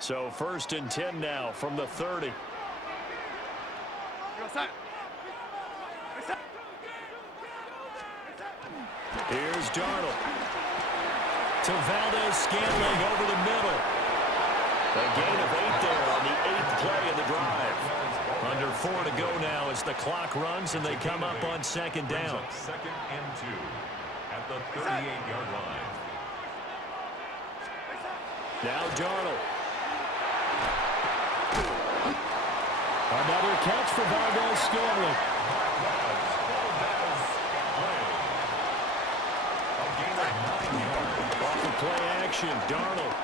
So 1st and 10 now from the 30. Here's Darnold. To Valdez-Scantling over the middle. A gain of 8 there on the 8th play of the drive. Under 4 to go now as the clock runs and they come up on 2nd down. 2nd and 2 at the 38-yard line. Now Darnold. Another catch for Valdez-Scantling. Off of play action, Darnold.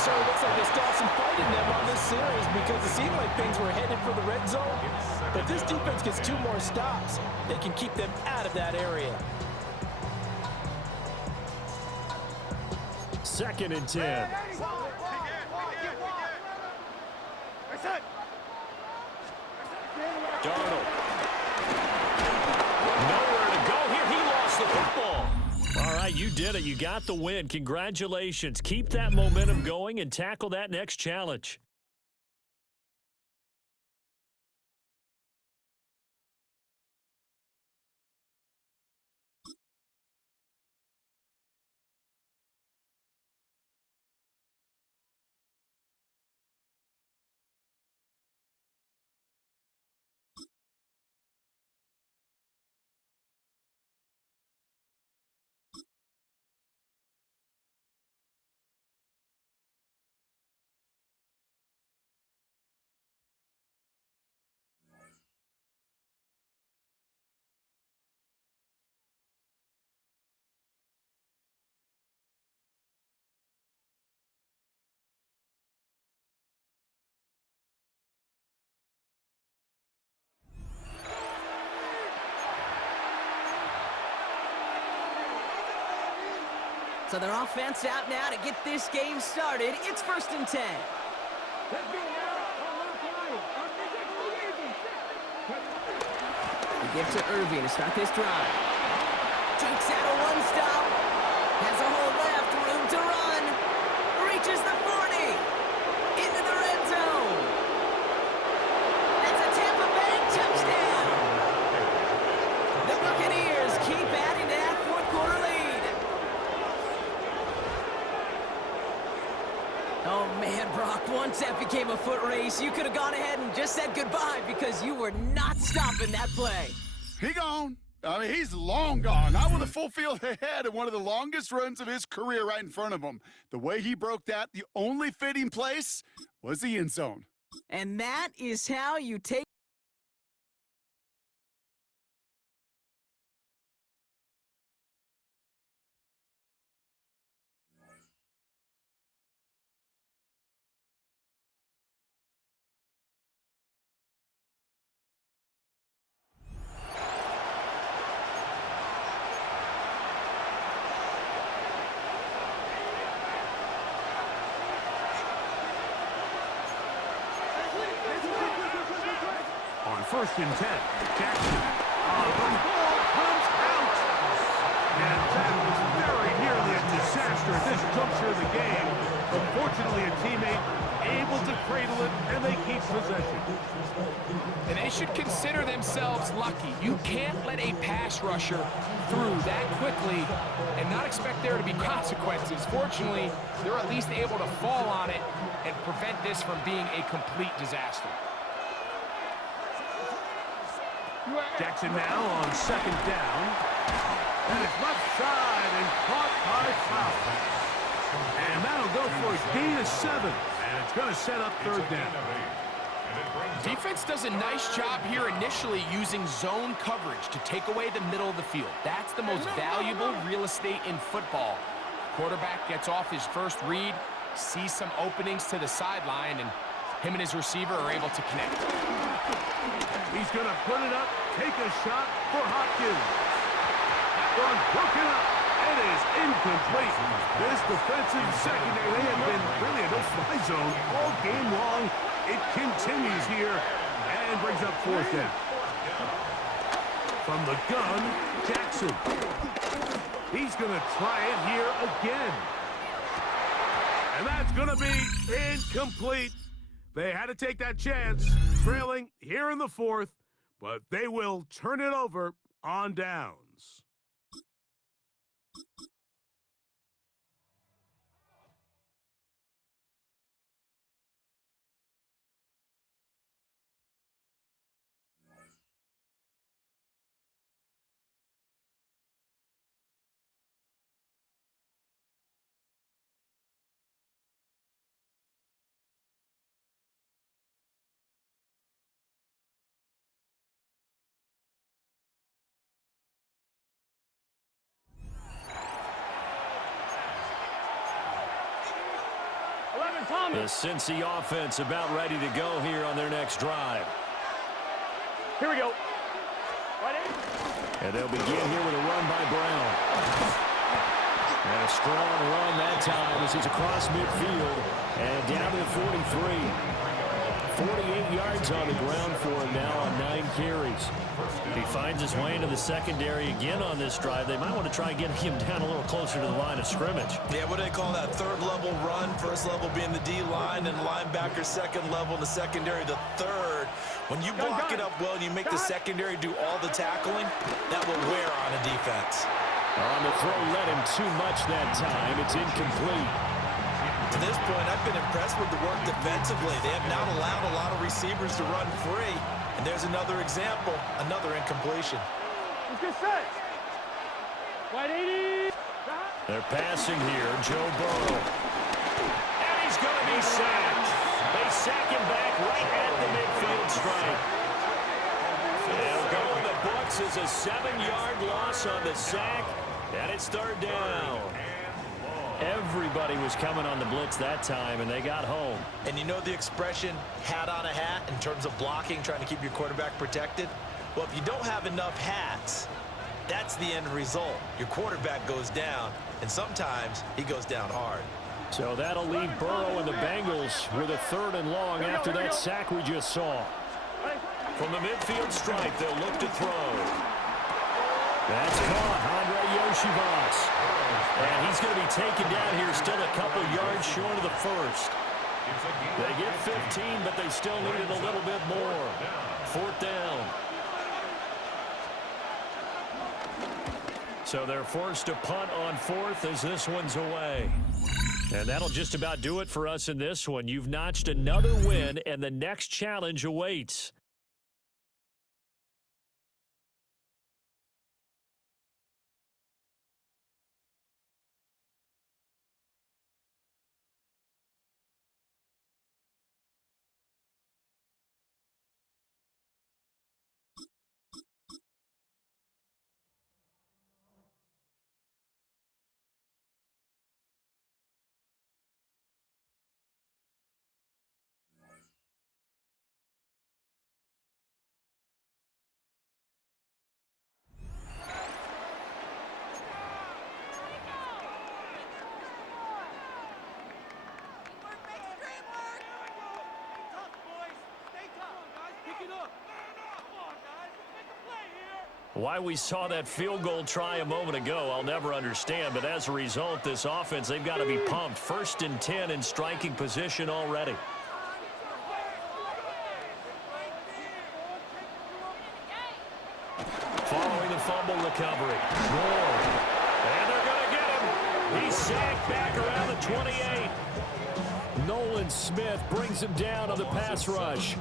So it looks like they still have some fight in them on this series because it seemed like things were headed for the red zone. But if this defense gets 2 more stops, they can keep them out of that area. 2nd and 10. Darnold. Nowhere to go here. He lost the football. All right, you did it. You got the win. Congratulations. Keep that momentum going and tackle that next challenge. So their offense out now to get this game started. It's 1st and 10. We give to Irving to start this drive. Takes out a 1-stop. Has a hole left, room to run. Reaches the 40. Into the red zone. That's a Tampa Bay touchdown. The Buccaneers keep adding to that 4th-quarter lead. Oh, man, Brock, once that became a foot race, you could have gone ahead and just said goodbye because you were not stopping that play. He gone. I mean, he's long gone. Not with a full field ahead and one of the longest runs of his career right in front of him. The way he broke that, the only fitting place was the end zone. And that is how you take on 1st and 10. Jackson. The ball comes out. And that was very nearly a disaster at this juncture of the game. But fortunately, a teammate able to cradle it, and they keep possession. And they should consider themselves lucky. You can't let a pass rusher through that quickly and not expect there to be consequences. Fortunately, they're at least able to fall on it and prevent this from being a complete disaster. Jackson now on 2nd down. And it's left side and caught by Fowler. And that'll go for a gain of 7. And it's going to set up 3rd down. Defense does a nice job here initially using zone coverage to take away the middle of the field. That's the most valuable real estate in football. Quarterback gets off his first read, sees some openings to the sideline, and him and his receiver are able to connect. He's going to put it up, take a shot for Hopkins. That one broken up. It is incomplete. This defensive secondary, they have been really a no-fly zone all game long. It continues here and brings up 4th down. From the gun, Jackson. He's going to try it here again. And that's going to be incomplete. They had to take that chance, trailing here in the fourth, but they will turn it over on downs. The Cincy offense about ready to go here on their next drive. Here we go. And they'll begin here with a run by Brown. And a strong run that time as he's across midfield and down to the 43. 48 yards on the ground for him now on 9 carries. He finds his way into the secondary again on this drive. They might want to try and get him down a little closer to the line of scrimmage. Yeah, what do they call that? Third level run, first level being the D-line, and linebacker second level, and the secondary the third. When you block it up well and you make the secondary do all the tackling, that will wear on a defense. On the throw, led him too much that time. It's incomplete. To this point, I've been impressed with the work defensively. They have not allowed a lot of receivers to run free. And there's another example, another incompletion. Let's get set. Wide 80. They're passing here, Joe Burrow. And he's going to be sacked. They sack him back right at the midfield stripe. They'll go in the books as a 7-yard loss on the sack. And it's third down. Everybody was coming on the blitz that time, and they got home. And you know the expression, hat on a hat, in terms of blocking, trying to keep your quarterback protected? Well, if you don't have enough hats, that's the end result. Your quarterback goes down, and sometimes he goes down hard. So that'll leave Burrow and the Bengals with a 3rd and long after that sack we just saw. From the midfield stripe, they'll look to throw. That's caught, Andre Yoshivas. And he's going to be taken down here, still a couple yards short of the first. They get 15, but they still needed a little bit more. 4th down. So they're forced to punt on 4th as this one's away. And that'll just about do it for us in this one. You've notched another win, and the next challenge awaits. Why we saw that field goal try a moment ago, I'll never understand. But as a result, this offense, they've got to be pumped. 1st and 10 in striking position already. Following the fumble recovery. Moore. And they're going to get him. He's sacked back around the 28. Nolan Smith brings him down on the pass rush.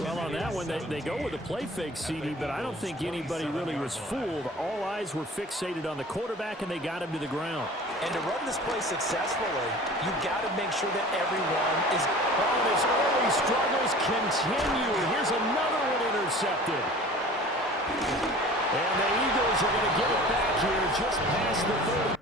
Well, on that one, they go with a play fake, CD, but I don't think anybody really was fooled. All eyes were fixated on the quarterback, and they got him to the ground. And to run this play successfully, you've got to make sure that everyone is... Oh, his early struggles continue. Here's another one intercepted. And the Eagles are going to get it back here just past the 30.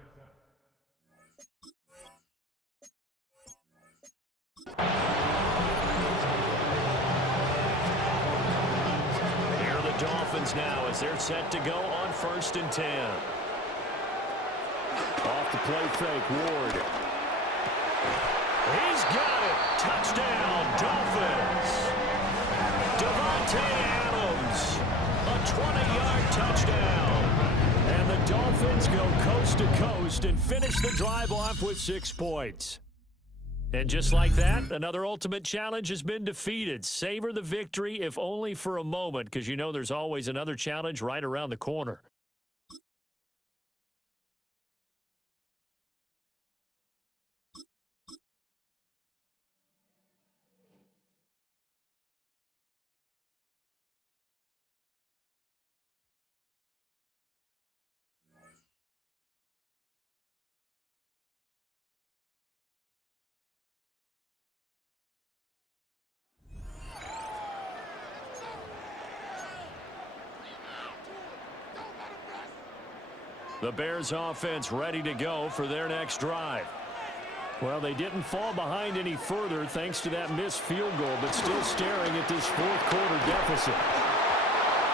Dolphins now as they're set to go on 1st and 10. Off the play fake, Ward. He's got it. Touchdown, Dolphins. Devontae Adams, a 20-yard touchdown. And the Dolphins go coast to coast and finish the drive off with 6 points. And just like that, another ultimate challenge has been defeated. Savor the victory, if only for a moment, because you know there's always another challenge right around the corner. The Bears offense ready to go for their next drive. Well, they didn't fall behind any further thanks to that missed field goal, but still staring at this fourth quarter deficit.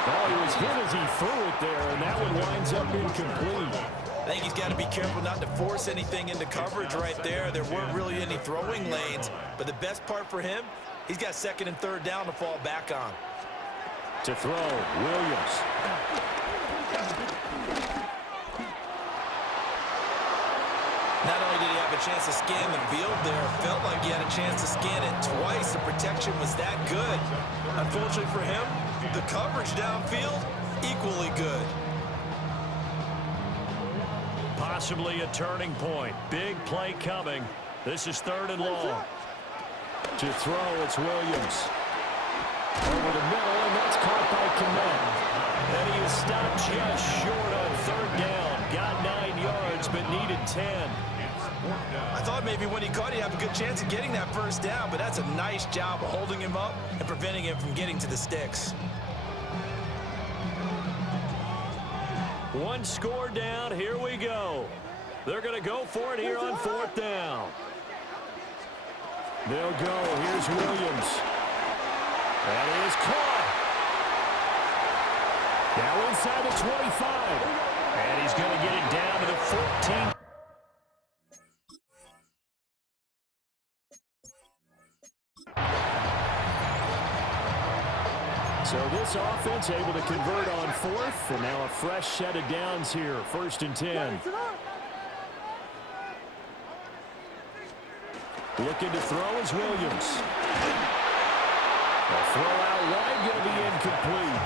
Oh, he was hit as he threw it there, and that one winds up incomplete. I think he's got to be careful not to force anything into coverage right there. There weren't really any throwing lanes, but the best part for him, he's got 2nd and 3rd down to fall back on. To throw, Williams. Not only did he have a chance to scan the field there, felt like he had a chance to scan it twice. The protection was that good. Unfortunately for him, the coverage downfield, equally good. Possibly a turning point. Big play coming. This is 3rd and long. To throw, it's Williams. Over the middle, and that's caught by Kmet. And he is stopped just short on 3rd down. Got 9 yards, but needed 10. I thought maybe when he caught, he'd have a good chance of getting that 1st down, but that's a nice job of holding him up and preventing him from getting to the sticks. 1 score down. Here we go. They're going to go for it here on 4th down. They'll go. Here's Williams. That is caught. Now inside the 25. And he's going to get it down to the 14. So this offense able to convert on 4th, and now a fresh set of downs here, 1st and 10. Looking to throw is Williams. A throw out wide, going to be incomplete.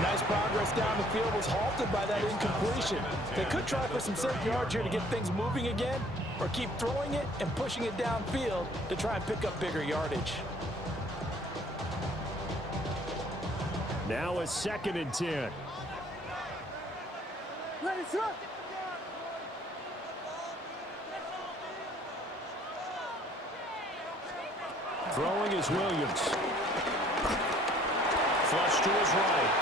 Nice progress down the field was halted by that incompletion. They could try for some safe yards here to get things moving again, or keep throwing it and pushing it downfield to try and pick up bigger yardage. Now a 2nd and 10. Throwing is Williams. Flush to his right.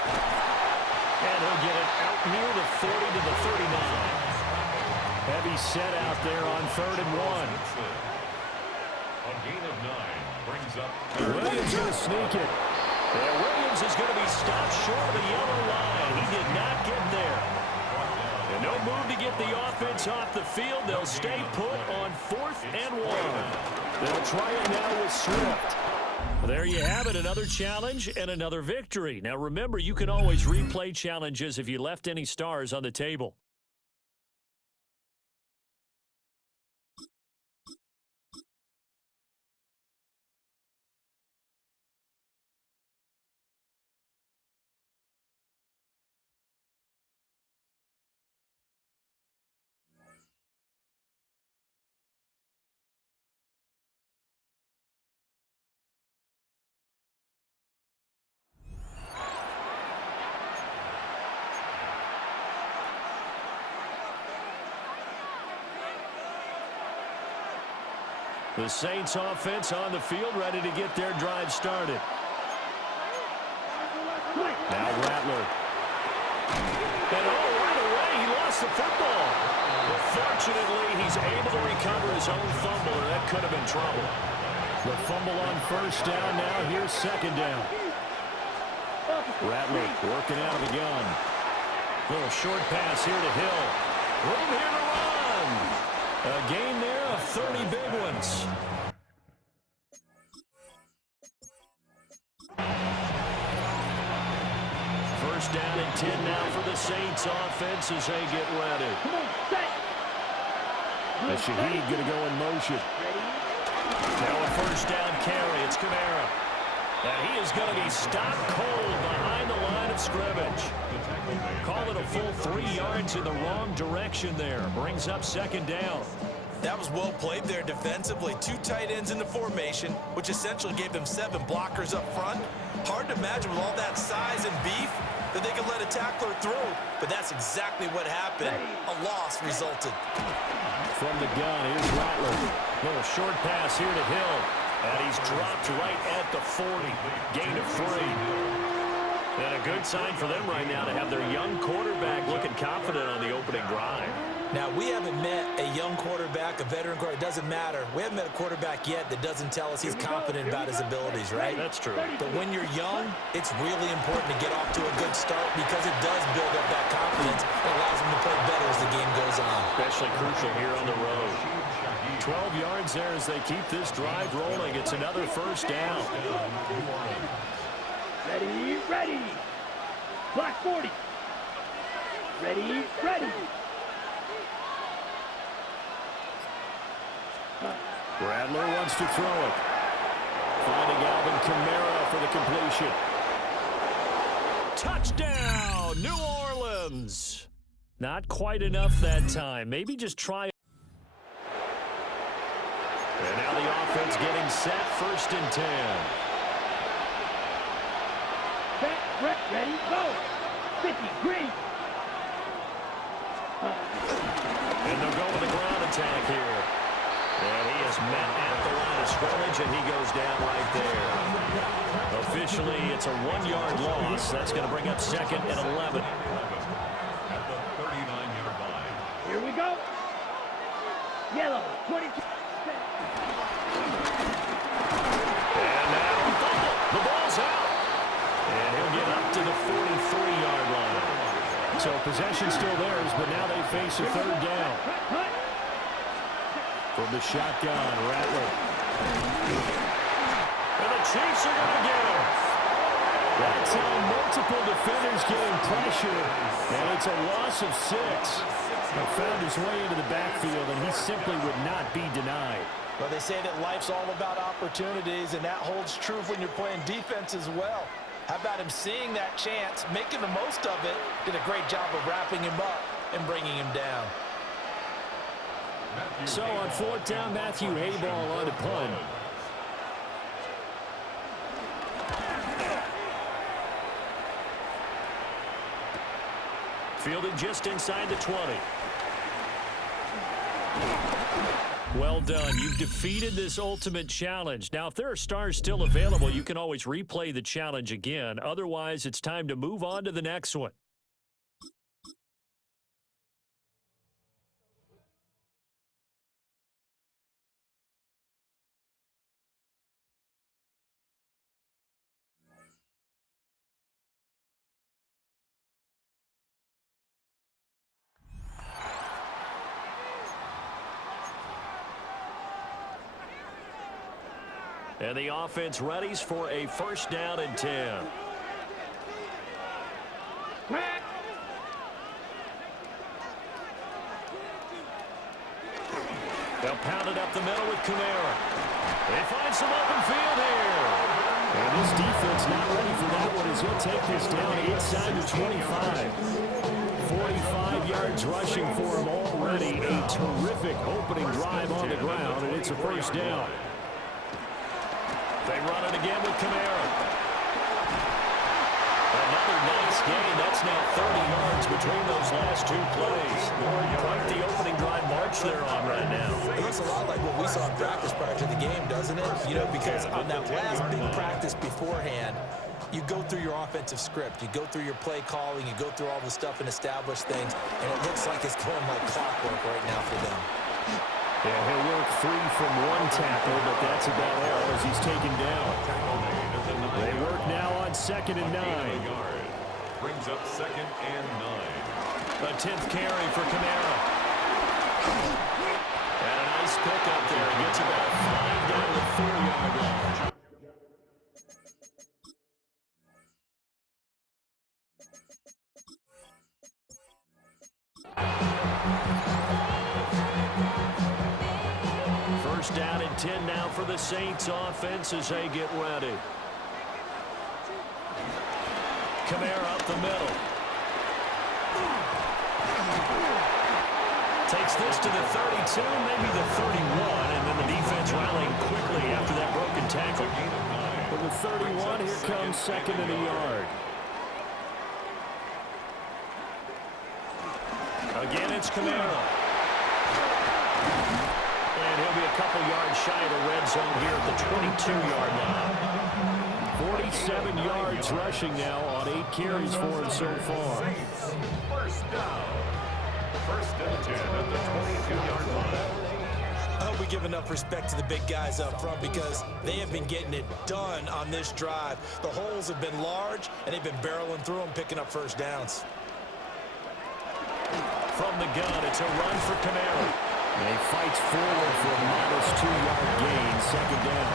And he'll get it out near the 40 to the 39. Heavy set out there on 3rd and 1. A gain of 9 brings up Williams going to sneak it. And Williams is going to be stopped short of the yellow line. He did not get there. And no move to get the offense off the field. They'll stay put on 4th and 1. They'll try it now with Swift. There you have it, another challenge and another victory. Now remember, you can always replay challenges if you left any stars on the table. The Saints offense on the field ready to get their drive started. Now Rattler. And right away he lost the football. But fortunately he's able to recover his own fumble, or that could have been trouble. The fumble on 1st down now. Here's 2nd down. Rattler working out of the gun. Little short pass here to Hill. Room here to run. A gain there of 30 big ones. First down and 10 now for the Saints offense as they get ready. Come on, set. As Shaheed going to go in motion. Now a first down carry. It's Kamara. And he is going to be stopped cold behind the line of scrimmage. Call it a full 3 yards in the wrong direction there. Brings up second down. That was well played there defensively. 2 tight ends in the formation, which essentially gave them 7 blockers up front. Hard to imagine with all that size and beef that they could let a tackler through, but that's exactly what happened. A loss resulted. From the gun, here's Rattler. Little short pass here to Hill. And he's dropped right at the 40. Gain of 3. And a good sign for them right now to have their young quarterback looking confident on the opening drive. Now, we haven't met a young quarterback, a veteran quarterback. It doesn't matter. We haven't met a quarterback yet that doesn't tell us he's confident about his abilities, right? That's true. But when you're young, it's really important to get off to a good start because it does build up that confidence. It allows them to play better as the game goes on. Especially crucial here on the road. 12 yards there as they keep this drive rolling. It's another first down. Ready, ready. Black 40. Ready, ready. Rattler wants to throw it. Finding Alvin Kamara for the completion. Touchdown, New Orleans. Not quite enough that time. Maybe just try. And now the offense getting set, first and 10. Set, ready, go. 50, green. And they'll go with the ground attack here. And he is met at the line of scrimmage, and he goes down right there. Officially, it's a 1-yard loss. That's going to bring up second and 11. At the 39-yard line. Here we go. Yellow, 22. And now the ball's out. And he'll get up to the 43-yard line. So possession still theirs, but now they face a third down. From the shotgun, Rattler. And the Chiefs are going to get him. That's how multiple defenders getting pressure. And it's a loss of 6. He found his way into the backfield, and he simply would not be denied. Well, they say that life's all about opportunities, and that holds true when you're playing defense as well. How about him seeing that chance, making the most of it, did a great job of wrapping him up and bringing him down. So on 4th down, Matthew Hayball on the punt. Fielded just inside the 20. Well done. You've defeated this ultimate challenge. Now, if there are stars still available, you can always replay the challenge again. Otherwise, it's time to move on to the next one. And the offense readies for a first down and 10. They'll pound it up the middle with Kamara. They find some open field here. And this defense not ready for that one as he'll take this down inside the 25. 45 yards rushing for him already. A terrific opening drive on the ground, and it's a first down. They run it again with Kamara. Another nice gain. That's now 30 yards between those last 2 plays. Quite the opening drive march they're on right now. It looks a lot like what we saw in practice prior to the game, doesn't it? You know, because on that last big practice beforehand, you go through your offensive script. You go through your play calling. You go through all the stuff and establish things. And it looks like it's going like clockwork right now for them. Yeah, he'll work 3 from 1 tackle, but that's about all as he's taken down. They work now on 2nd and 9. Brings up 2nd and 9. A 10th carry for Kamara. And a nice pick up there. He gets about 5 down to the 4-yard line. First down and 10 now for the Saints offense as they get ready. Kamara up the middle. Takes this to the 32, maybe the 31, and then the defense rallying quickly after that broken tackle. For the 31, here comes second and a yard. Again, it's Kamara. And he'll be a couple yards shy of the red zone here at the 22-yard line. 47 yards rushing now on 8 carries for him so far. First down. First and 10 at the 22-yard line. I hope we give enough respect to the big guys up front because they have been getting it done on this drive. The holes have been large, and they've been barreling through them, picking up first downs. From the gun, it's a run for Kamara. And he fights forward for a modest 2-yard gain, second down.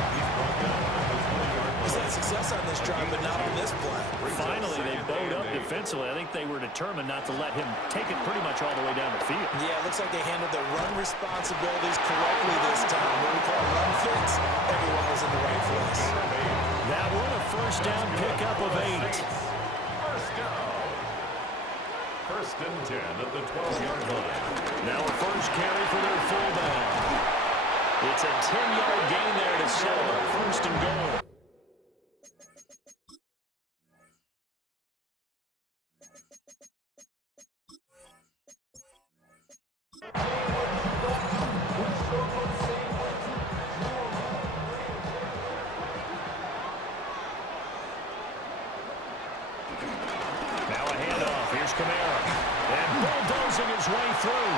He's had success on this drive, but not on this play. Finally, they bowed up defensively. I think they were determined not to let him take it pretty much all the way down the field. Yeah, it looks like they handled their run responsibilities correctly this time. What we call run fits, everyone was in the right place. That one, a first down pickup of 8. First down. First and 10 at the 12-yard line. Now a first carry for their fullback. It's a 10-yard gain there to set them up first and goal. Now a handoff. Here's Kamara. And bulldozing his way through.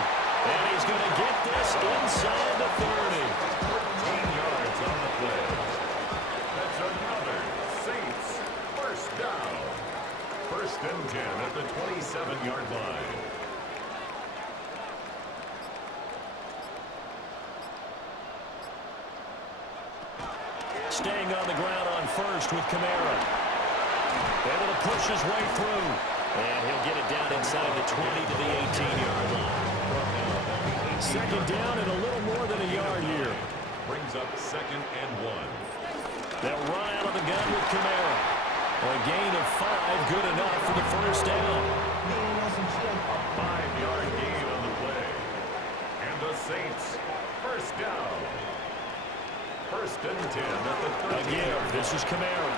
And he's going to get this inside the 30. 14 yards on the play. That's another Saints first down. First and 10 at the 27-yard line. Staying on the ground on first with Kamara. Able to push his way through. And he'll get it down inside the 20 to the 18-yard line. Second down and a little more than a yard here. Brings up second and 1. They'll run out of the gun with Kamara. A gain of 5, good enough for the first down. 5-yard gain on the play. And the Saints first down. First and 10 at the 30. Again, this is Kamara.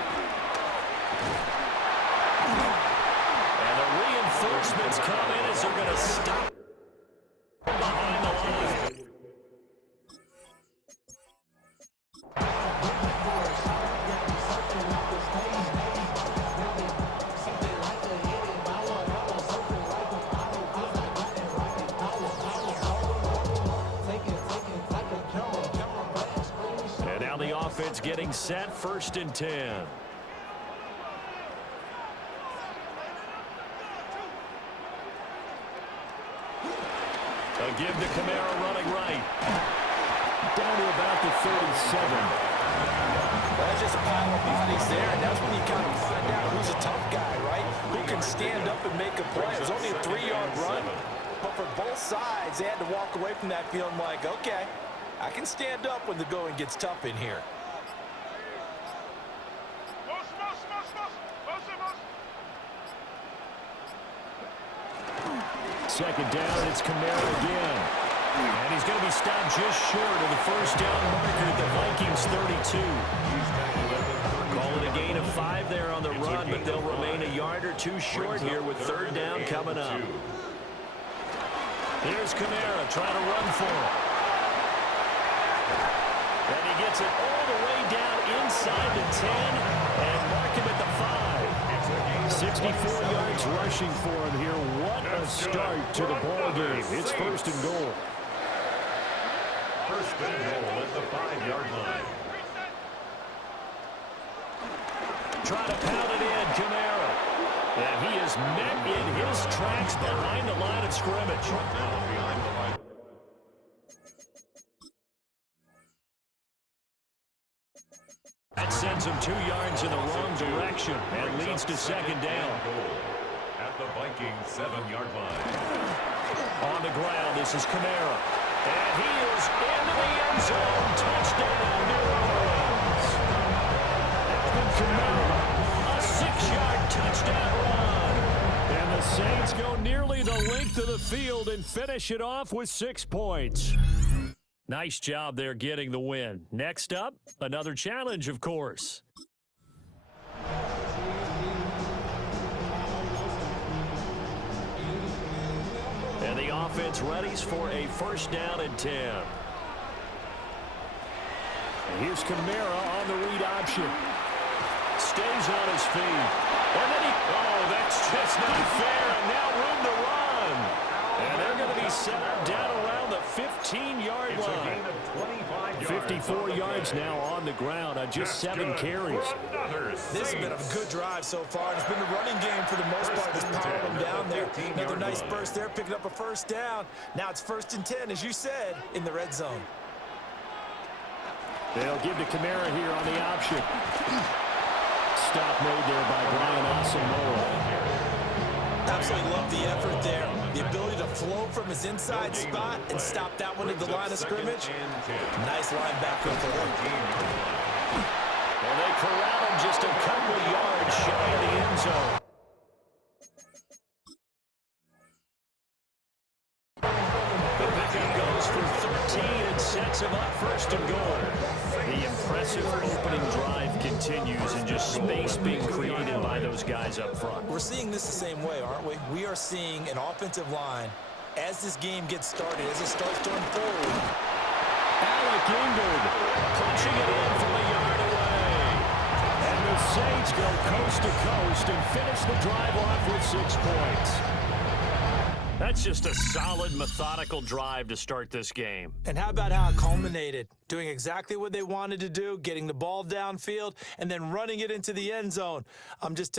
And the reinforcements come in as they're going to stop behind the line. And now the offense getting set, first and 10. A give to Kamara running right. Down to about the 37. That's just a pile of bodies there, and that's when you kind of find out who's a tough guy, right? Who can stand up and make a play. It was only a 3-yard run, but for both sides, they had to walk away from that feeling like, okay, I can stand up when the going gets tough in here. Second down, it's Kamara again. And he's going to be stopped just short of the first down marker at the Vikings 32. Call it a gain of 5 there on the run, but they'll remain a yard or 2 short here with third down coming up. Here's Kamara trying to run for him. And he gets it all the way down inside the 10 and mark him at the 5. 64 yards rushing for him here. What a start to the ball game. It's first and goal. First and goal at the 5-yard line. Try to pound it in, Kamara. And he is met in his tracks behind the line of scrimmage. That sends him 2 yards in the wrong direction and leads to second down. At the Vikings 7-yard line. On the ground, this is Kamara. And he is into the end zone. Touchdown, New Orleans. Alvin Kamara, a 6-yard touchdown run. And the Saints go nearly the length of the field and finish it off with 6 points. Nice job there getting the win. Next up, another challenge, of course. And the offense readies for a 1st down and 10. And here's Kamara on the read option. Stays on his feet. And then oh, that's just not fair. And now room to run. And they're going to be set up down around the 15-yard line. 54 yards now on the ground on just 7 carries. This has been a good drive so far. It's been a running game for the most part. Just power them down there. Another nice burst there, picking up a 1st down. Now it's 1st and 10, as you said, in the red zone. They'll give to Kamara here on the option. Stop made there by Brian Asamoah. Absolutely love the effort there. The ability to flow from his inside spot and stop that one at the line of scrimmage. Nice linebacker play. And they corral him just a couple yards shy of the end zone. The pickup goes for 13 and sets him up 1st and goal. The impressive opening drive continues and just space being created by those guys up front. We're seeing this the same way, aren't we? We are seeing an offensive line as this game gets started, as it starts to unfold. Alec Ingold punching it in from a yard away. And the Saints go coast to coast and finish the drive off with 6 points. That's just a solid, methodical drive to start this game. And how about how it culminated? Doing exactly what they wanted to do, getting the ball downfield, and then running it into the end zone. I'm just...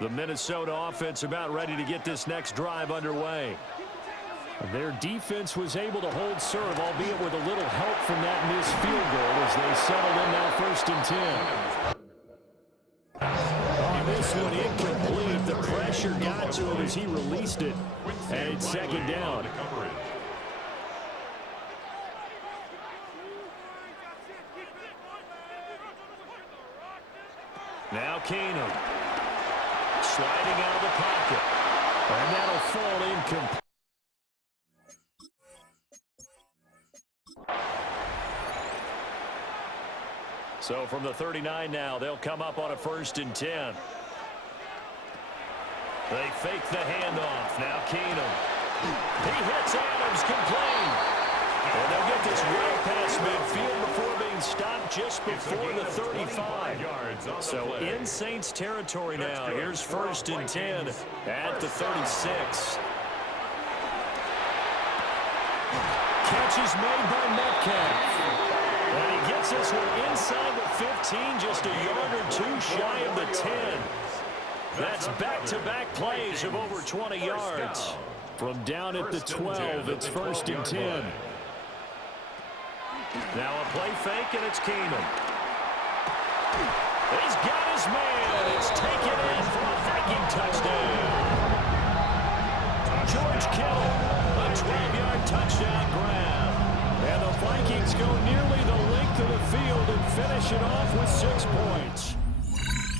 The Minnesota offense about ready to get this next drive underway. Their defense was able to hold serve, albeit with a little help from that missed field goal as they settled in now 1st and 10. On this one, incomplete. The pressure got to him as he released it, and it's 2nd down. Now Keenum. Sliding out of the pocket. And that'll fall incomplete. So from the 39 now, they'll come up on a 1st and 10. They fake the handoff. Now Keenum. He hits Adams complete. And they'll get this way past midfield before being stopped just before the 35. So in Saints territory now. Here's 1st and 10 at the 36. Catch is made by Metcalf. And he gets this one inside the 15, just a yard or 2 shy of the 10. That's back-to-back plays of over 20 yards. From down at the 12, it's 1st and 10. Now a play fake, and it's Keenum. He's got his man. It's taken in for a Viking touchdown. George Kittle, a 12-yard touchdown grab. And the Vikings go nearly the length of the field and finish it off with 6 points.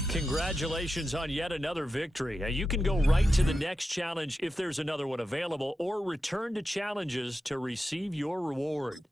Congratulations on yet another victory. Now, you can go right to the next challenge if there's another one available, or return to challenges to receive your reward.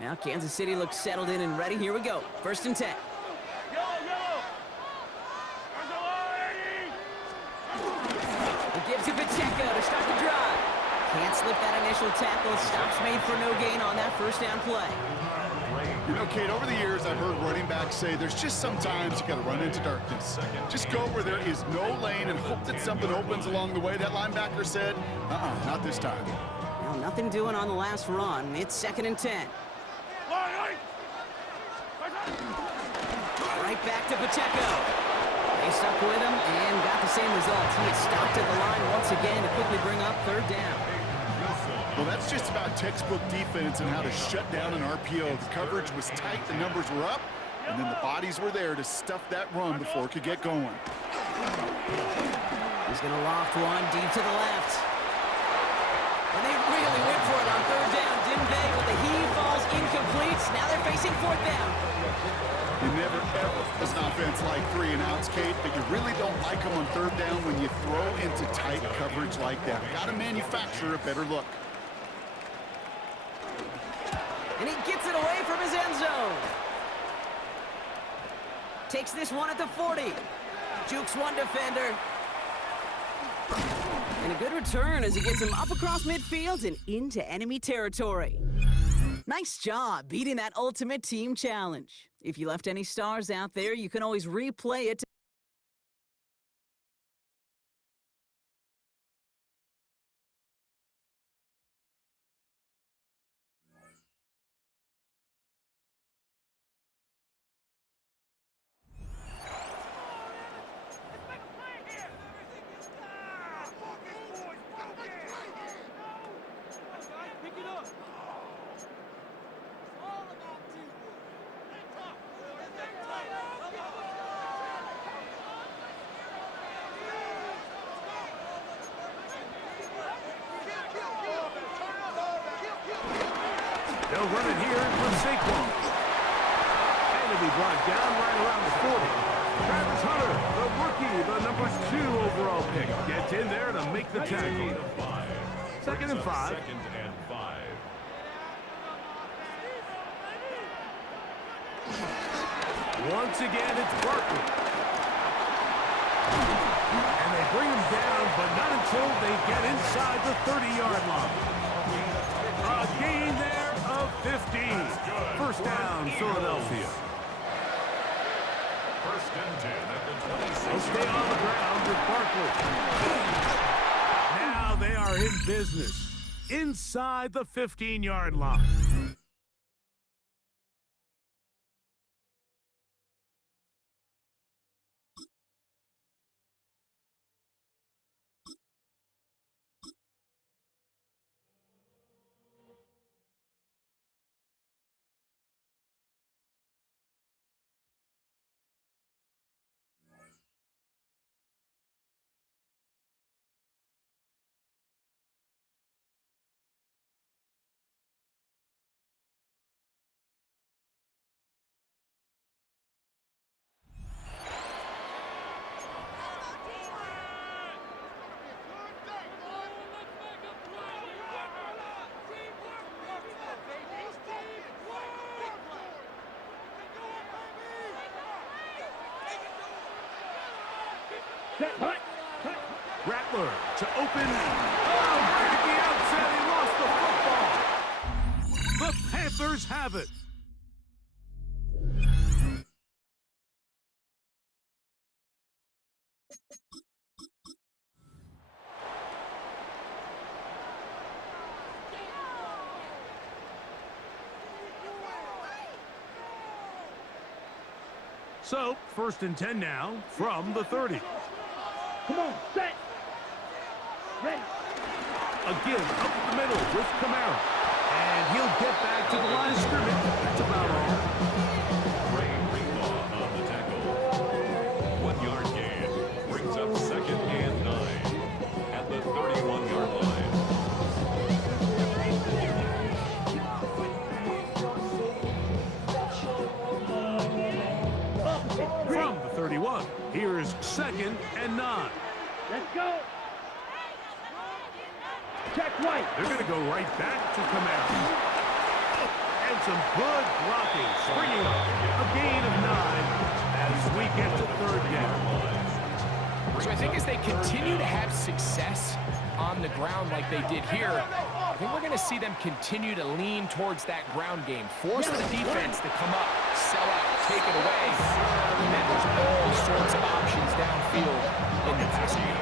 Now Kansas City looks settled in and ready. Here we go. 1st and 10. It gives to Pacheco to start the drive. Can't slip that initial tackle. Stops made for no gain on that 1st down play. You know, Kate, over the years, I've heard running backs say there's just sometimes you got to run into darkness. Just go where there is no lane and hope that something opens along the way. That linebacker said, not this time. Well, nothing doing on the last run. It's 2nd and 10. Right back to Pacheco. They stuck with him and got the same results. He is stopped at the line once again to quickly bring up 3rd down. Well, that's just about textbook defense and how to shut down an RPO. The coverage was tight, the numbers were up, and then the bodies were there to stuff that run before it could get going. He's going to loft one deep to the left. And they really went for it on 3rd down, didn't they? But the heave falls incomplete. Now they're facing 4th down. You never, ever, as an offense like 3 and outs, Kate, but you really don't like them on 3rd down when you throw into tight coverage like that. Got to manufacture a better look. And he gets it away from his end zone. Takes this one at the 40. Jukes one defender. And a good return as he gets him up across midfield and into enemy territory. Nice job beating that ultimate team challenge. If you left any stars out there, you can always replay it. They'll run it here with Saquon. And it'll be brought down right around the 40. Travis Hunter, the rookie, the number 2 overall pick, gets in there to make the tackle. 2nd and 5. 2nd and 5. Once again, it's Barkley. And they bring him down, but not until they get inside the 30-yard line. A gain there of 15. 1st down, Philadelphia. 1st and 10 at the 26. They'll stay on the ground with Barkley. Now they are in business inside the 15-yard line. Rattler to open. Oh, right at the outset, he lost the football. The Panthers have it. So, 1st and 10 now from the 30. Come on, set. Ready. Again, up the middle with Kamara. And he'll get back to the line of scrimmage. That's about all. Ray Greenlaw on the tackle. 1-yard gain. Brings up 2nd and 9 at the 31-yard line. From the 31, here's 2nd and 9. Let's go. Check right. They're going to go right back to Kamara. And some good blocking. Springing up. A gain of 9 as we get to third down. So I think as they continue to have success on the ground like they did here, I think we're going to see them continue to lean towards that ground game. Force the defense to come up, sell out, take it away. And then there's all sorts of options downfield in the passing game.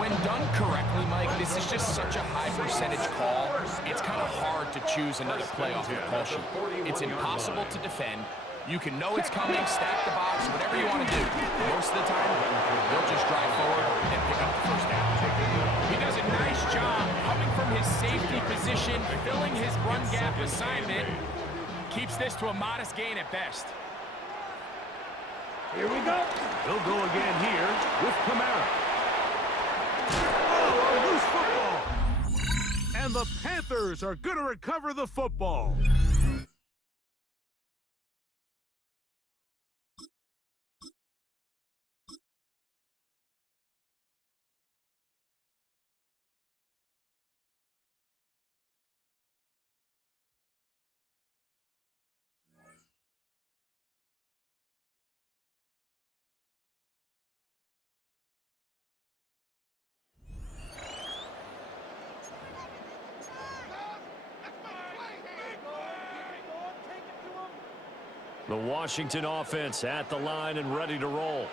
When done correctly, Mike, this is just such a high percentage call. It's kind of hard to choose another play off the call sheet. It's impossible to defend. You can know it's coming, stack the box, whatever you want to do. Most of the time, they'll just drive forward and pick up the first down. He does a nice job coming from his safety position, filling his run gap assignment. Keeps this to a modest gain at best. Here we go. They'll go again here with Kamara. Oh, a loose football. And the Panthers are going to recover the football. The Washington offense at the line and ready to roll.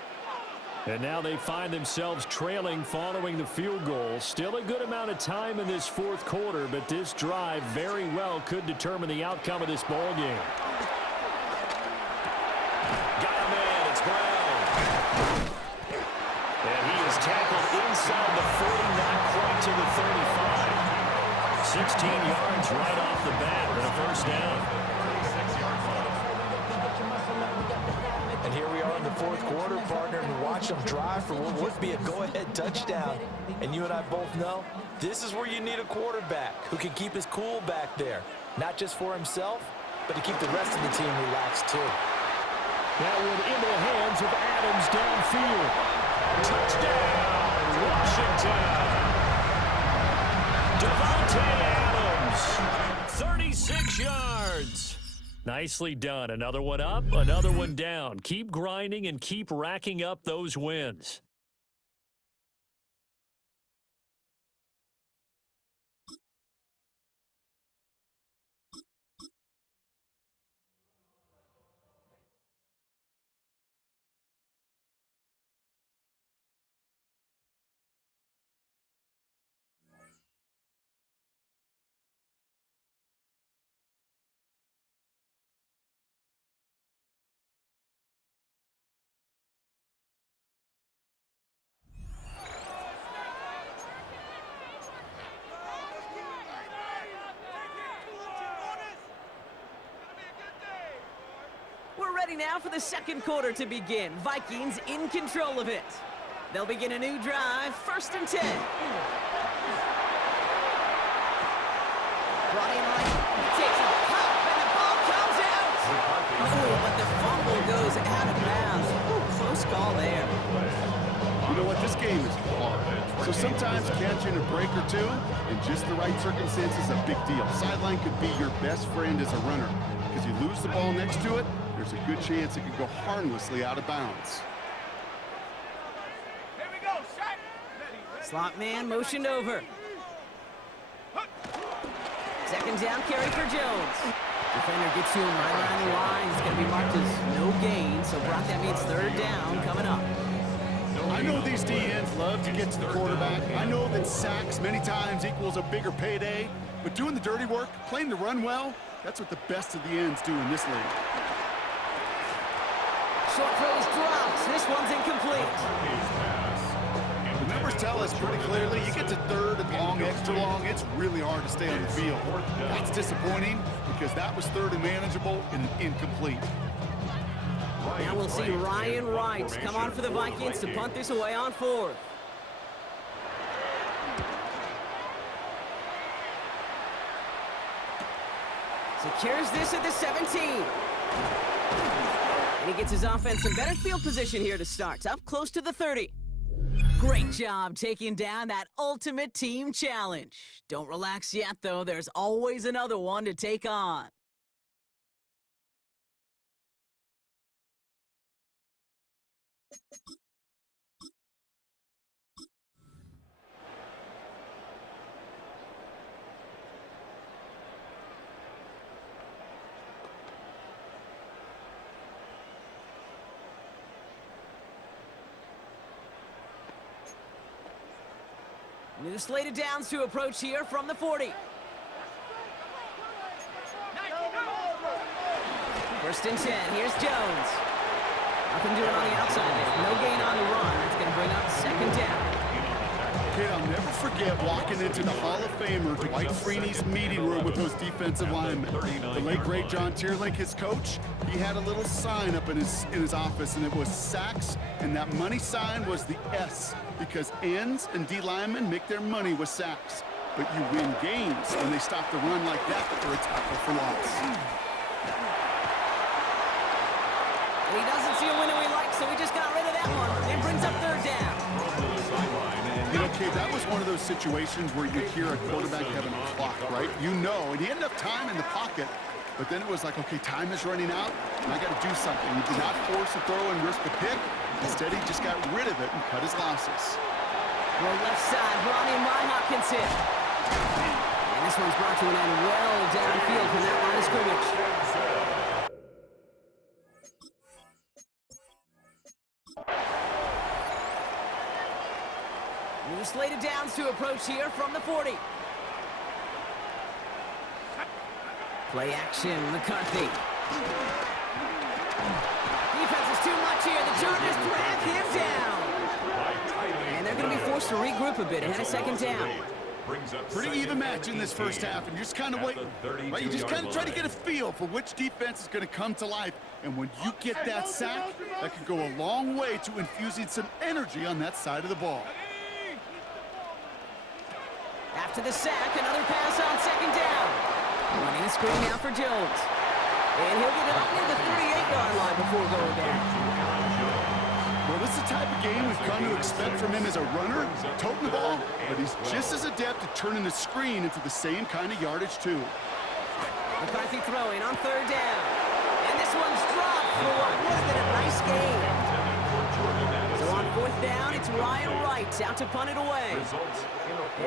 And now they find themselves trailing following the field goal. Still a good amount of time in this fourth quarter, but this drive very well could determine the outcome of this ball game. Got him in. It's Brown. And he is tackled inside the 40, not quite to the 35. 16 yards right off the bat and a first down. And here we are in the fourth quarter, partner, and watch them drive for what would be a go-ahead touchdown. And you and I both know this is where you need a quarterback who can keep his cool back there, not just for himself, but to keep the rest of the team relaxed too. That one into the hands of Adams downfield. Touchdown, Washington. Devontae Adams, 36 yards. Nicely done. Another one up, another one down. Keep grinding and keep racking up those wins. We're ready now for the second quarter to begin. Vikings in control of it. They'll begin a new drive, 1st and 10. Ryan Wright takes a pop, and the ball comes out. Oh, but the fumble goes out of bounds. Ooh, close call there. You know what? This game is hard. So sometimes catching a break or two in just the right circumstances is a big deal. Sideline could be your best friend as a runner because you lose the ball next to it, there's a good chance it could go harmlessly out of bounds. Here we go, shot. Slot man motioned over. Second down carry for Jones. Defender gets to him right around the line. It's going to be marked as no gain, so Brock, that means third down coming up. I know these DNs love to get to the quarterback. I know that sacks many times equals a bigger payday, but doing the dirty work, playing the run well, that's what the best of the ends do in this league. Short throws drops. This one's incomplete. The numbers tell us pretty clearly, you get to third and long, extra long, it's really hard to stay on the field. That's disappointing because that was third and manageable and incomplete. Now we'll see Ryan Wright come on for the Vikings to punt this away on 4th. Secures this at the 17. And he gets his offense in better field position here to start. Up close to the 30. Great job taking down that ultimate team challenge. Don't relax yet, though. There's always another one to take on. New slated downs to approach here from the 40. First and 10. Here's Jones. Nothing doing on the outside there. No gain on the run. That's going to bring up second down. Kid, I'll never forget walking into the Hall of Famer Dwight Freeney's meeting room with those defensive linemen. The late, great John Tierlink, his coach, he had a little sign up in his office, and it was sacks, and that money sign was the S, because ends and D linemen make their money with sacks. But you win games when they stop the run like that for a tackle for loss. He doesn't see a window he likes, so he just got rid of that one. It brings up third down. You know, Kate, that was one of those situations where you hear a quarterback having a clock, right? You know, and he had enough time in the pocket, but then it was like, okay, time is running out, and I got to do something. He did not force a throw and risk a pick. Instead, he just got rid of it and cut his losses. Well, left side, brought in by Hopkinson. And this one's brought to an end well downfield from that line of scrimmage. New slated downs to approach here from the 40. Play action, McCarthy. Defense is too much here. The Chargers drag him down. And they're going to be forced to regroup a bit ahead of second down. Pretty even match in this first half, and you're just kind of waiting. Right? You just kind of try to get a feel for which defense is going to come to life. And when you get that sack, that could go a long way to infusing some energy on that side of the ball. After the sack, another pass on second down. Running a screen now for Jones. And he'll get it up near the 38-yard line before going down. Well, this is the type of game we've come to expect from him as a runner, toting the ball, but he's just as adept at turning the screen into the same kind of yardage, too. McCarthy throwing on third down. And this one's dropped for what would have been a nice game. So on fourth down, it's Ryan Wright out to punt it away.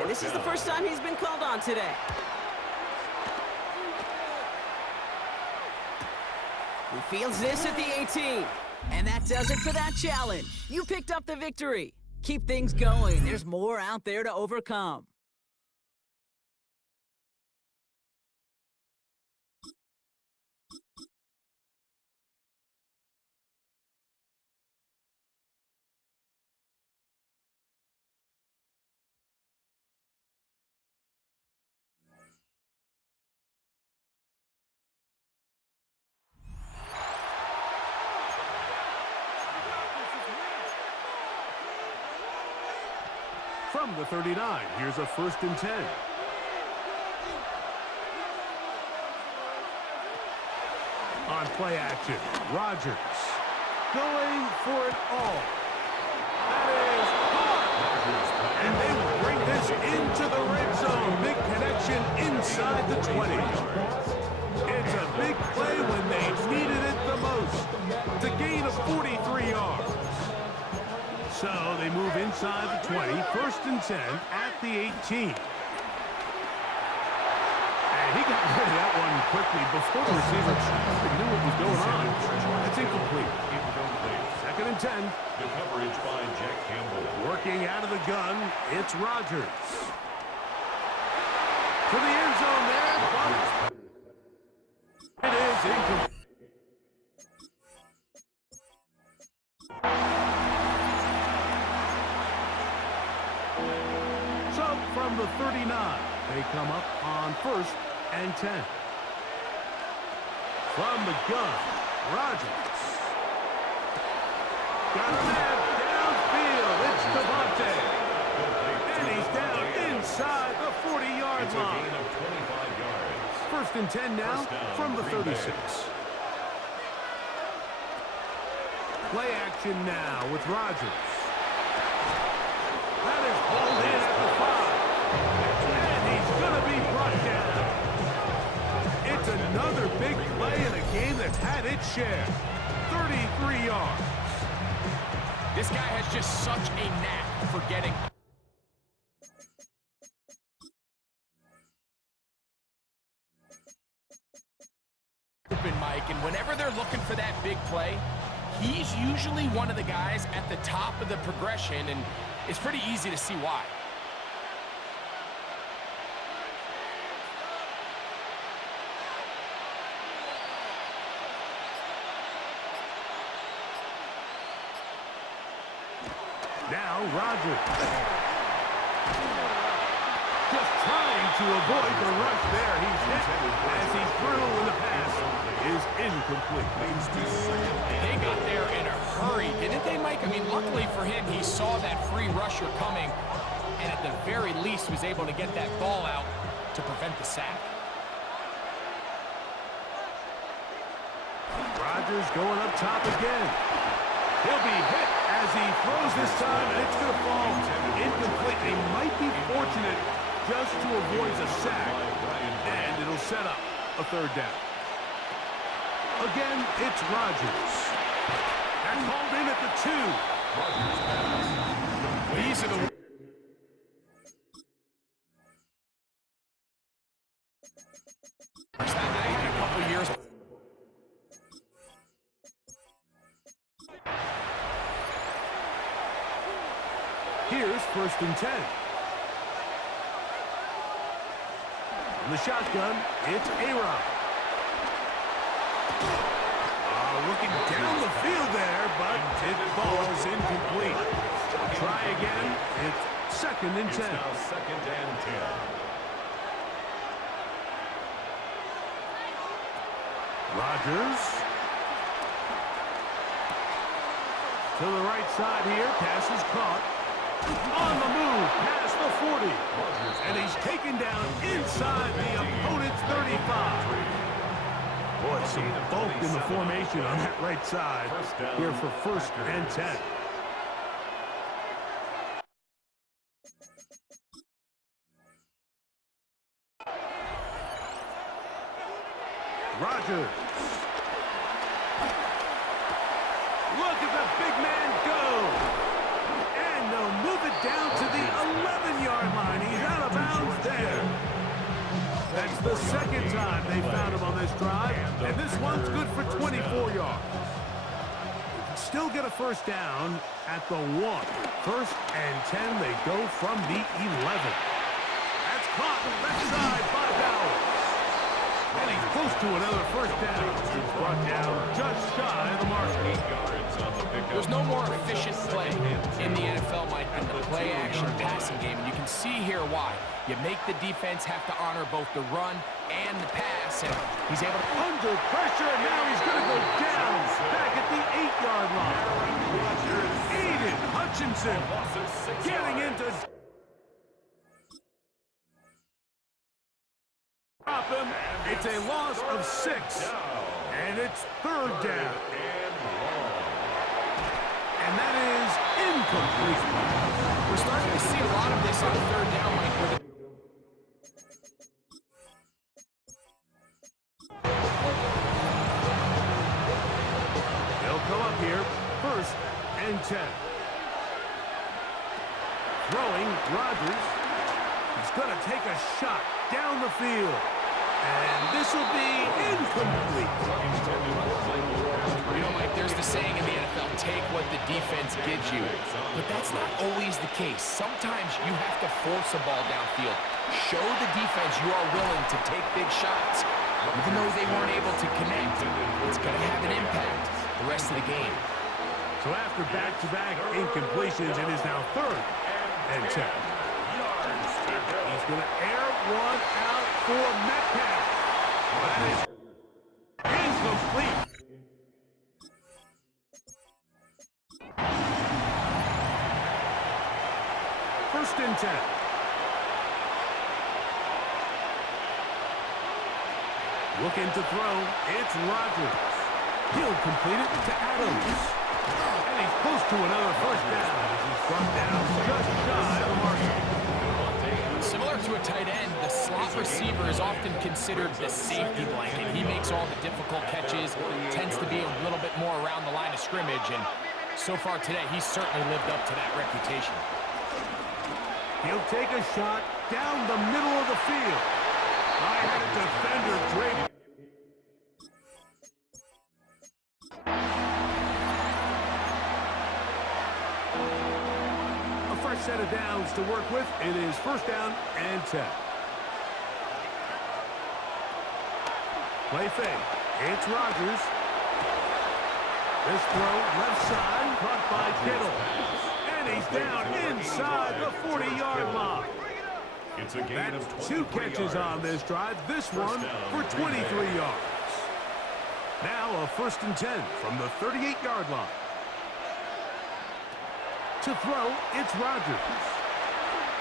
And this is the first time he's been called on today. He fields this at the 18. And that does it for that challenge. You picked up the victory. Keep things going. There's more out there to overcome. From the 39, here's a first and 10. On play action, Rodgers going for it all. That is hard. And they will bring this into the red zone. Big connection inside the 20. It's a big play when they needed it the most. It's a gain of 43 yards. So they move inside the 20, first and 10 at the 18. And he got rid of that one quickly before the receiver knew what was going on. It's incomplete. Second and 10. The coverage by Jack Campbell. Working out of the gun, it's Rodgers. To the end zone there, but it is incomplete. From the 39, they come up on first and 10. From the gun, Rodgers. Got a man downfield. It's Devontae. And he's down inside the 40-yard line. First and 10 now from the 36. Play action now with Rodgers. That is hauled in at the 5. And he's going to be brought down. It's another big play in a game that's had its share. 33 yards. This guy has just such a knack for getting open, Mike, and whenever they're looking for that big play, he's usually one of the guys at the top of the progression, and it's pretty easy to see why. now Rodgers. Just trying to avoid the rush there. He's hit as he threw, and the pass is incomplete. They got there in a hurry, didn't they, Mike? I mean, luckily for him, he saw that free rusher coming, and at the very least was able to get that ball out to prevent the sack. Rodgers going up top again. He'll be hit as he throws this time, and it's going to fall incomplete. They might be fortunate just to avoid the sack, and it'll set up a third down. Again, it's Rodgers. They're called in at the 2. These are the... That guy had a couple years... Here's 1st and 10. From the shotgun, it's A-Rod. Looking down the field there, but it falls incomplete. Try again. It's 2nd and 10. Now 2nd and 10. Rodgers. To the right side here. Pass is caught. On the move, past the 40. And he's taken down inside the opponent's 35. Boy, some bulk in the formation on that right side here for 1st and 10. Rodgers. Look at the big man go. And they'll move it down to the 11-yard line. He's out of bounds there. That's the 2nd time they found him on this drive, and this one's good for 24 yards. Still get a 1st down at the 1. 1st and 10, they go from the 11. That's caught left side by Bowers. And he's close to another 1st down. He's brought down just shy of the marker. There's no more efficient play in the NFL, Mike, than the play-action passing game, and you can see here why. You make the defense have to honor both the run and the pass, and he's able to... Under pressure, and now he's going to go down back at the 8-yard line. Aiden Hutchinson getting into... Drop him. It's a loss of 6, and it's 3rd down. And that is incomplete. We're starting to see a lot of this on 3rd down, Mike, where the... They'll come up here, 1st and 10. Throwing, Rodgers. He's going to take a shot down the field. And this will be incomplete. You know, Mike, there's the saying in the NFL, take what the defense gives you. But that's not always the case. Sometimes you have to force a ball downfield. Show the defense you are willing to take big shots. Even though they weren't able to connect, it's going to have an impact the rest of the game. So after back-to-back incompletions, it is now 3rd and 10. He's going to air one out for Metcalf. That is incomplete. First and 10. Looking to throw. It's Rodgers. He'll complete it to Adams. And he's close to another 1st down as he's brought down just shy of the marker. Similar to a tight end, the slot receiver is often considered the safety blanket. He makes all the difficult catches, tends to be a little bit more around the line of scrimmage, and so far today, he's certainly lived up to that reputation. He'll take a shot down the middle of the field. I had a defender draped. A fresh set of downs to work with. It is 1st down and 10. Play fake. It's Rodgers. This throw left side, caught by Kittle. And And he's down inside the 40-yard line. It's a gain of 23 2 catches yards. on this drive. This one for 23 yards. Now a 1st and 10 from the 38-yard line. To throw, it's Rodgers.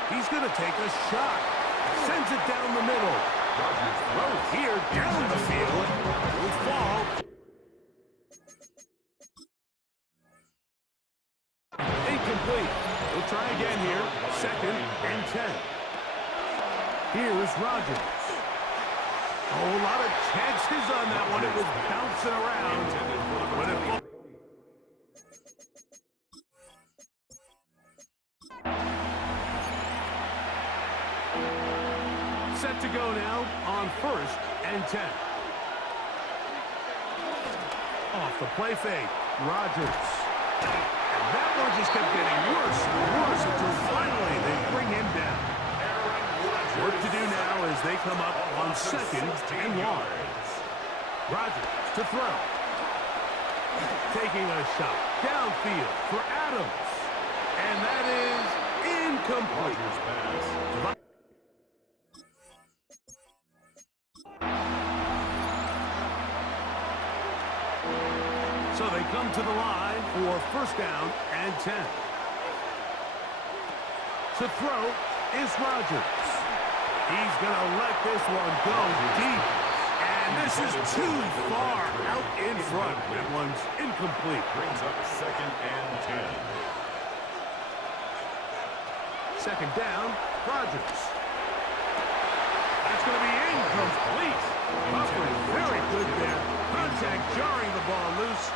He's going to take a shot. Sends it down the middle. Throw here down the field. Will fall. Incomplete. We'll try again here. 2nd and 10. Here's Rodgers. Oh, a lot of chances on that one. It was bouncing around. But it set to go now on 1st and 10. Off the play fake, Rodgers. And that one just kept getting worse and worse until finally they bring him down. Work to do now as they come up on 2nd and 1. Rodgers to throw. Taking a shot downfield for Adams. And that is incomplete. So they come to the line for 1st down and 10. To throw is Rodgers. He's going to let this one go deep. And this is too far out in front. That one's incomplete. Brings up 2nd and 10. 2nd down, Rodgers. That's going to be incomplete. Buffer very good there. Contact jarring the ball loose.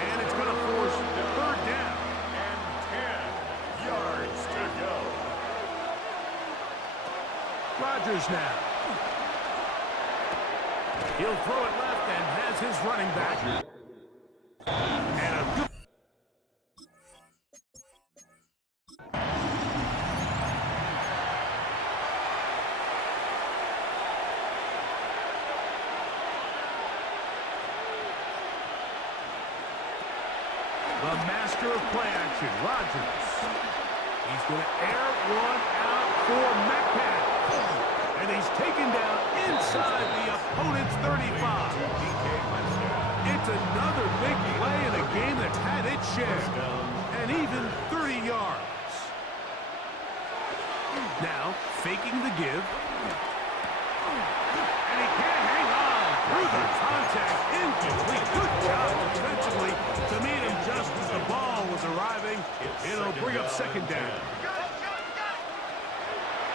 And it's going to force 3rd down. And 10 yards to go. Rodgers now. He'll throw it left and has his running back. And a good... The master of play action, Rodgers. He's going to air one out for Metcalf. And he's taken down inside the opponent's 35. It's another big play in a game that's had its share. And even 30 yards. Now, faking the give. And he can't hang on through the contact. Incomplete. Good job defensively to meet him just as the ball was arriving. It'll bring up 2nd down.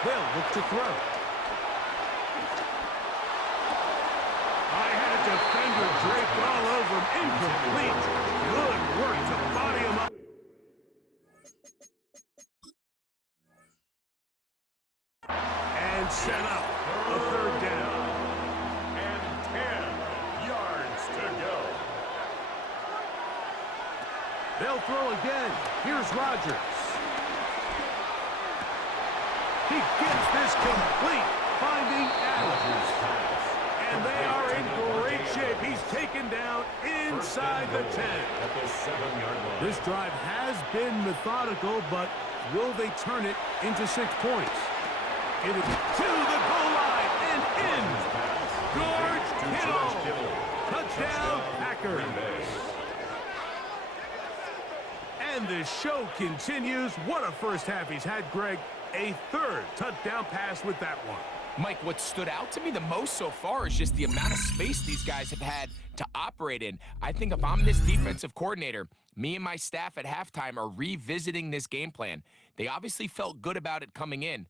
They'll look to throw. I had a defender draped all over him. Incomplete. Good work to body him up. And set up a 3rd down. And 10 yards to go. They'll throw again. Here's Rodgers. He gets this complete, finding Adams. And they are in great shape. He's taken down inside the 10. At the 7-yard line. This drive has been methodical, but will they turn it into 6 points? It is to the goal line and in. George Kittle. Touchdown, Packers. And the show continues. What a first half he's had, Greg. A 3rd touchdown pass with that one. Mike, what stood out to me the most so far is just the amount of space these guys have had to operate in. I think if I'm this defensive coordinator, me and my staff at halftime are revisiting this game plan. They obviously felt good about it coming in.